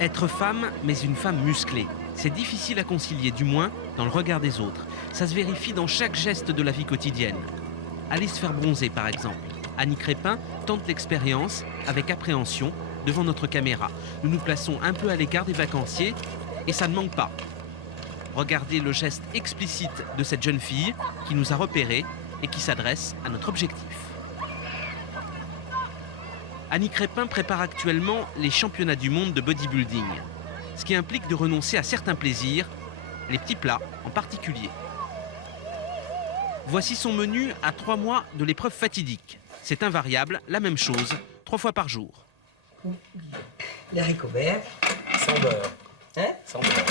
Être femme, mais une femme musclée. C'est difficile à concilier, du moins dans le regard des autres. Ça se vérifie dans chaque geste de la vie quotidienne. Allez se faire bronzer, par exemple. Annie Crépin tente l'expérience avec appréhension devant notre caméra. Nous nous plaçons un peu à l'écart des vacanciers et ça ne manque pas. Regardez le geste explicite de cette jeune fille qui nous a repérés et qui s'adresse à notre objectif. Annie Crépin prépare actuellement les championnats du monde de bodybuilding, ce qui implique de renoncer à certains plaisirs, les petits plats en particulier. Voici son menu à 3 mois de l'épreuve fatidique. C'est invariable, la même chose, 3 fois par jour. Les haricots verts. Sans beurre. Hein? Sans beurre.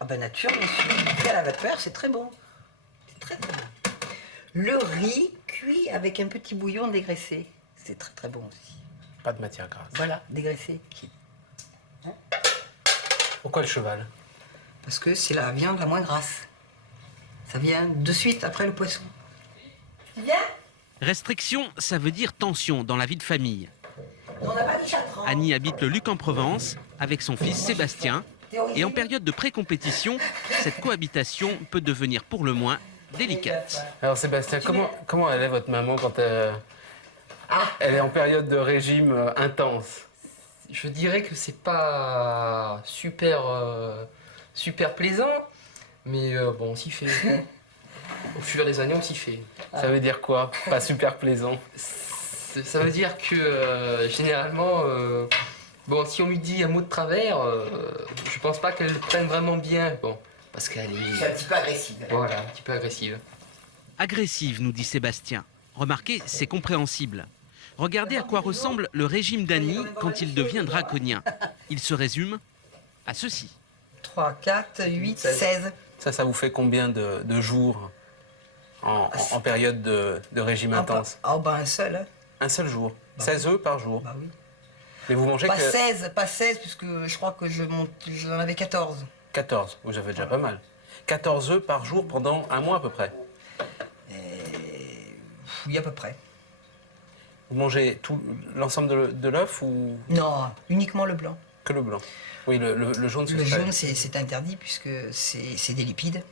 Ah ben nature, monsieur. Fait à la vapeur, c'est très bon. C'est très très bon. Le riz cuit avec un petit bouillon dégraissé. C'est très très bon aussi. Pas de matière grasse. Voilà, dégraissé. Pourquoi le cheval? Parce que c'est la viande la moins grasse. Ça vient de suite après le poisson. Tu viens? Restriction, ça veut dire tension dans la vie de famille. On n'a pas dit chatran. Annie habite le Luc en Provence avec son fils Sébastien. Et en période de pré-compétition, cette cohabitation peut devenir pour le moins délicate. Alors Sébastien, comment elle est votre maman quand elle est en période de régime intense? Je dirais que c'est pas super, super plaisant, mais bon, on s'y fait. Au fur des années, on s'y fait. Ça veut dire quoi? Pas super plaisant. Ça veut dire que généralement, bon, si on lui dit un mot de travers, je pense pas qu'elle le prenne vraiment bien. Bon, parce qu'elle C'est un petit peu agressive. Voilà, un petit peu agressive. Agressive, nous dit Sébastien. Remarquez, c'est compréhensible. Regardez à quoi ressemble le régime d'Annie quand il devient draconien. Il se résume à ceci. 3, 4, 8, 16. Ça vous fait combien de jours en période de régime intense? Ah ben un seul. Hein. Un seul jour. 16 œufs par jour. Bah oui. Mais vous mangez Pas que 16, puisque je crois que j'en avais 14. 14. Vous avez déjà pas mal. 14 œufs par jour pendant un mois à peu près. Oui, à peu près. Vous mangez tout l'ensemble de l'œuf ou Non, uniquement le blanc. que le blanc? Oui, le jaune, Le jaune, c'est interdit puisque c'est des lipides,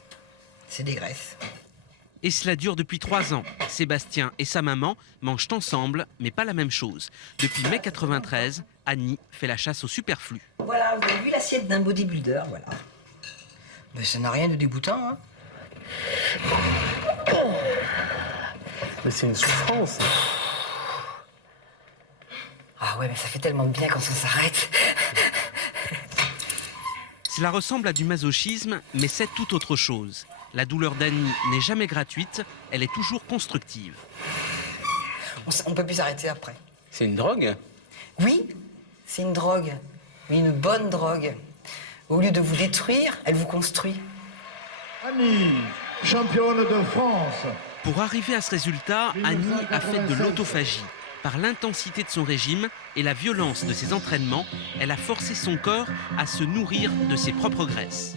c'est des graisses. Et cela dure depuis 3 ans. Sébastien et sa maman mangent ensemble, mais pas la même chose. Depuis mai 93, Annie fait la chasse au superflu. Voilà, vous avez vu l'assiette d'un bodybuilder, voilà. Mais ça n'a rien de dégoûtant, hein. Mais c'est une souffrance. Ah ouais, mais ça fait tellement de bien quand ça s'arrête. Cela ressemble à du masochisme, mais c'est tout autre chose. La douleur d'Annie n'est jamais gratuite, elle est toujours constructive. On peut plus s'arrêter après. C'est une drogue? Oui, c'est une drogue, mais une bonne drogue. Au lieu de vous détruire, elle vous construit. Annie, championne de France. Pour arriver à ce résultat, Annie a fait de l'autophagie. Par l'intensité de son régime et la violence de ses entraînements, elle a forcé son corps à se nourrir de ses propres graisses.